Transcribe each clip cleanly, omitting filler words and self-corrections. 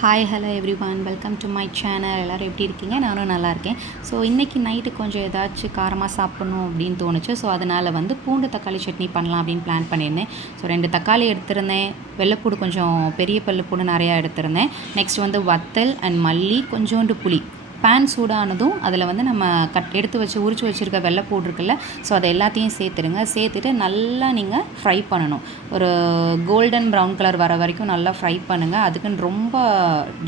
Hi hello every one, welcome to my channel. எல்லோரும் எப்படி இருக்கீங்க? நானும் நல்லா இருக்கேன். ஸோ இன்றைக்கி நைட்டு கொஞ்சம் ஏதாச்சும் காரமாக சாப்பிட்ணும் அப்படின்னு தோணுச்சு. ஸோ அதனால் பூண்டு தக்காளி சட்னி பண்ணலாம் அப்படின்னு பிளான் பண்ணியிருந்தேன். ஸோ 2 தக்காளி எடுத்திருந்தேன், வெள்ளைப்பூடு கொஞ்சம் பெரிய பல்லு பூண்டு நிறையா எடுத்திருந்தேன். நெக்ஸ்ட் வத்தல் அண்ட் மல்லி, கொஞ்சோண்டு புளி. பேன் சூடானதும் அதில் நம்ம எடுத்து வச்சு உரிச்சு வச்சுருக்க வெள்ளைப்பூடு இருக்குல்ல, ஸோ அதை எல்லாத்தையும் சேர்த்துடுங்க. சேர்த்துட்டு நல்லா நீங்கள் ஃப்ரை பண்ணணும். ஒரு கோல்டன் ப்ரௌன் கலர் வர வரைக்கும் நல்லா ஃப்ரை பண்ணுங்கள். அதுக்குன்னு ரொம்ப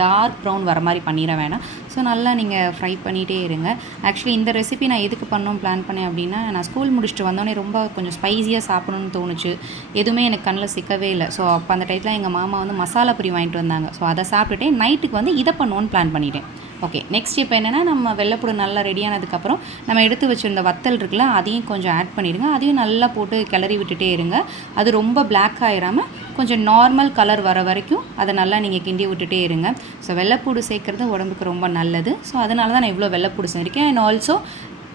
டார்க் ப்ரௌன் வர மாதிரி பண்ணிட வேணாம். ஸோ நல்லா நீங்கள் ஃப்ரை பண்ணிகிட்டே இருங்க. ஆக்சுவலி இந்த ரெசிபி நான் எதுக்கு பண்ணணும்னு பிளான் பண்ணேன் அப்படின்னா, நான் ஸ்கூல் முடிச்சுட்டு வந்தோடனே ரொம்ப கொஞ்சம் ஸ்பைஸியாக சாப்பிடணும்னு தோணுச்சு. எதுவுமே எனக்கு கண்ணில் சிக்கவே இல்லை. ஸோ அப்போ அந்த டைத்தில் எங்கள் மாமா மசாலா பொரி வாங்கிட்டு வந்தாங்க. ஸோ அதை சாப்பிட்டுட்டே நைட்டுக்கு இதை பண்ணுவோன்னு பிளான் பண்ணிட்டேன். ஓகே, நெக்ஸ்ட் இப்போ என்னென்னா, நம்ம வெள்ளைப்பூடு நல்லா ரெடியானதுக்கப்புறம் நம்ம எடுத்து வச்சுருந்த வத்தல் இருக்குல்ல, அதையும் கொஞ்சம் ஆட் பண்ணிவிடுங்க. அதையும் நல்லா போட்டு கிளறி விட்டுட்டே இருங்க. அது ரொம்ப பிளாக் ஆகிராமல் கொஞ்சம் நார்மல் கலர் வர வரைக்கும் அதை நல்லா நீங்கள் கிண்டி விட்டுட்டே இருங்க. ஸோ வெள்ளைப்பூடு சேர்க்குறது உடம்புக்கு ரொம்ப நல்லது. ஸோ அதனால தான் நான் இவ்வளோ வெள்ளைப்பூடு சேர்க்கேன். அண்ட் ஆல்சோ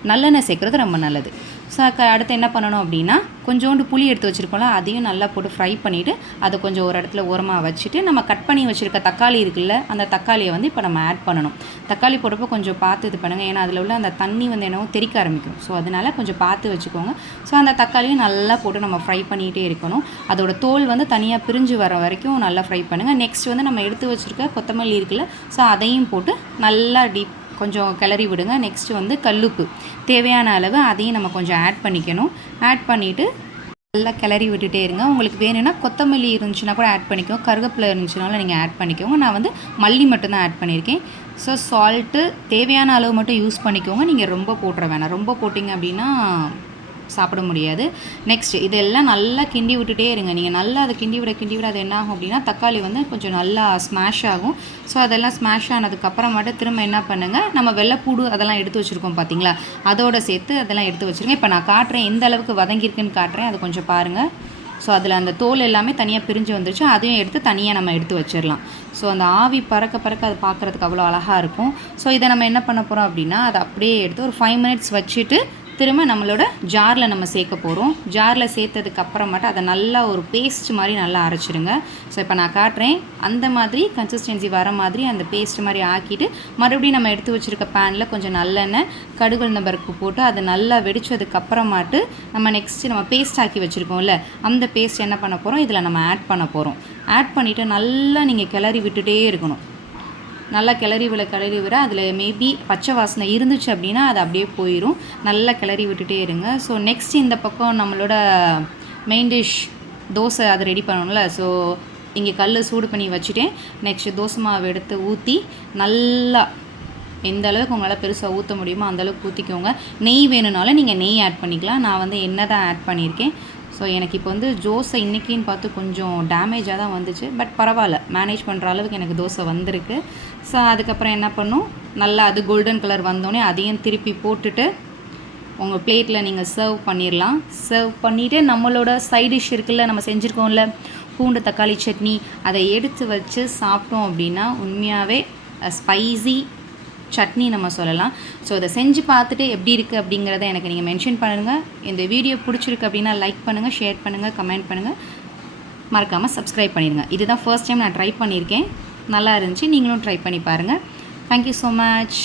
நல்லெண்ணெய் சேர்க்குறது ரொம்ப நல்லது. ஸோ அடுத்து என்ன பண்ணணும் அப்படின்னா, கொஞ்சோண்டு புளி எடுத்து வச்சுருக்கோம்ல, அதையும் நல்லா போட்டு ஃப்ரை பண்ணிவிட்டு அதை கொஞ்சம் ஒரு இடத்துல ஓரமாக வச்சுட்டு, நம்ம கட் பண்ணி வச்சுருக்க தக்காளி இருக்குல்ல, அந்த தக்காளியை இப்போ நம்ம ஆட் பண்ணணும். தக்காளி போட்டப்போ கொஞ்சம் பார்த்து இது பண்ணுங்கள். ஏன்னா அதில் உள்ள அந்த தண்ணி என்னவோ தெறிக்க ஆரம்பிக்கும். ஸோ அதனால் கொஞ்சம் பார்த்து வச்சுக்கோங்க. ஸோ அந்த தக்காளியும் நல்லா போட்டு நம்ம ஃப்ரை பண்ணிகிட்டே இருக்கணும். அதோட தோல் தனியாக பிரிஞ்சு வர வரைக்கும் நல்லா ஃப்ரை பண்ணுங்கள். நெக்ஸ்ட் நம்ம எடுத்து வச்சுருக்க கொத்தமல்லி இருக்குல்ல, ஸோ அதையும் போட்டு நல்லா கொஞ்சம் கிளறி விடுங்க. நெக்ஸ்ட்டு கல்லுப்பு தேவையான அளவு அதையும் நம்ம கொஞ்சம் ஆட் பண்ணிக்கணும். ஆட் பண்ணிவிட்டு நல்லா கிளறி விட்டுட்டே இருங்க. உங்களுக்கு வேணும்னா கொத்தமல்லி இருந்துச்சுன்னா கூட ஆட் பண்ணிக்கோங்க, கருவேப்பிலை இருந்துச்சுனாலும் நீங்கள் ஆட் பண்ணிக்கோங்க. நான் மல்லி மட்டும்தான் ஆட் பண்ணியிருக்கேன். ஸோ சால்ட்டு தேவையான அளவு மட்டும் யூஸ் பண்ணிக்கோங்க. நீங்கள் ரொம்ப போட்டுற வேணாம். ரொம்ப போட்டிங்க அப்படின்னா சாப்பிட முடியாது. நெக்ஸ்ட் இதெல்லாம் நல்லா கிண்டி விட்டுட்டே இருங்க. நீங்கள் நல்லா அதை கிண்டி விட அது என்ன ஆகும் அப்படின்னா, தக்காளி கொஞ்சம் நல்லா ஸ்மாஷ் ஆகும். ஸோ அதெல்லாம் ஸ்மாஷ் ஆனதுக்கப்புறமாட்டு திரும்ப என்ன பண்ணுங்கள், நம்ம வெள்ளைப்பூடு அதெல்லாம் எடுத்து வச்சுருக்கோம் பார்த்தீங்களா, அதோடு சேர்த்து அதெல்லாம் எடுத்து வச்சுருங்க. இப்போ நான் காட்டுறேன், எந்த அளவுக்கு வதங்கியிருக்குன்னு காட்டுறேன், அதை கொஞ்சம் பாருங்கள். ஸோ அதில் அந்த தோல் எல்லாமே தனியாக பிரிஞ்சு வந்துருச்சு. அதையும் எடுத்து தனியாக நம்ம எடுத்து வச்சிடலாம். ஸோ அந்த ஆவி பறக்க அது பார்க்குறதுக்கு அவ்வளோ அழகாக இருக்கும். ஸோ இதை நம்ம என்ன பண்ண போகிறோம் அப்படின்னா, அதை அப்படியே எடுத்து ஒரு 5 மினிட்ஸ் வச்சுட்டு திரும்ப நம்மளோட ஜாரில் நம்ம சேர்க்க போகிறோம். ஜாரில் சேர்த்ததுக்கு அப்புறமாட்டு அதை நல்லா ஒரு பேஸ்ட் மாதிரி நல்லா அரைச்சிடுங்க. ஸோ இப்போ நான் காட்டுறேன், அந்த மாதிரி கன்சிஸ்டன்சி வர மாதிரி அந்த பேஸ்ட் மாதிரி ஆக்கிட்டு மறுபடியும் நம்ம எடுத்து வச்சுருக்க பேனில் கொஞ்சம் நல்லெண்ணெய், கடுகு உளுந்தம் பருப்பு போட்டு அதை நல்லா வெடிச்சதுக்கப்புறமாட்டு நம்ம நெக்ஸ்ட்டு நம்ம பேஸ்ட் ஆக்கி வச்சுருக்கோம்ல, அந்த பேஸ்ட் என்ன பண்ண போகிறோம், இதில் நம்ம ஆட் பண்ண போகிறோம். ஆட் பண்ணிவிட்டு நல்லா நீங்கள் கிளறி விட்டுட்டே இருக்கணும். நல்லா கிளறி விட அதில் மேபி பச்சை வாசனை இருந்துச்சு அப்படின்னா அது அப்படியே போயிடும். நல்லா கிளறி விட்டுட்டே இருங்க. ஸோ நெக்ஸ்ட் இந்த பக்கம் நம்மளோட மெயின் டிஷ் தோசை அது ரெடி பண்ணணும்ல. ஸோ இங்கே கல் சூடு பண்ணி வச்சுட்டேன். நெக்ஸ்ட் தோசை மாவு எடுத்து ஊற்றி நல்லா எந்த அளவுக்கு உங்களால் பெருசாக ஊற்ற முடியுமோ அந்தளவுக்கு ஊற்றிக்கோங்க. நெய் வேணும்னாலும் நீங்கள் நெய் ஆட் பண்ணிக்கலாம். நான் எண்ணெய் தான் ஆட் பண்ணியிருக்கேன். ஸோ எனக்கு இப்போ தோசை இன்றைக்கின்னு பார்த்து கொஞ்சம் டேமேஜாக தான் வந்துச்சு. பட் பரவாயில்ல, மேனேஜ் பண்ணுற அளவுக்கு எனக்கு தோசை வந்திருக்கு. ஸோ அதுக்கப்புறம் என்ன பண்ணும், நல்லா அது கோல்டன் கலர் வந்தோடனே அதையும் திருப்பி போட்டுட்டு உங்கள் பிளேட்டில் நீங்கள் சர்வ் பண்ணிடலாம். சர்வ் பண்ணிவிட்டு நம்மளோட சைட் டிஷ் இருக்குல்ல, நம்ம செஞ்சுருக்கோம்ல பூண்டு தக்காளி சட்னி, அதை எடுத்து வச்சு சாப்பிட்டோம் அப்படின்னா உண்மையாகவே ஸ்பைசி சட்னி நம்ம சொல்லலாம். ஸோ அதை செஞ்சு பார்த்துட்டு எப்படி இருக்குது அப்படிங்கிறத எனக்கு நீங்கள் மென்ஷன் பண்ணுங்கள். இந்த வீடியோ பிடிச்சிருக்கு அப்படின்னா லைக் பண்ணுங்கள், ஷேர் பண்ணுங்கள், கமெண்ட் பண்ணுங்கள், மறக்காமல் சப்ஸ்கிரைப் பண்ணிடுங்க. இதுதான் ஃபர்ஸ்ட் டைம் நான் ட்ரை பண்ணியிருக்கேன். நல்லா இருந்துச்சு, நீங்களும் ட்ரை பண்ணி பாருங்கள். Thank you so much.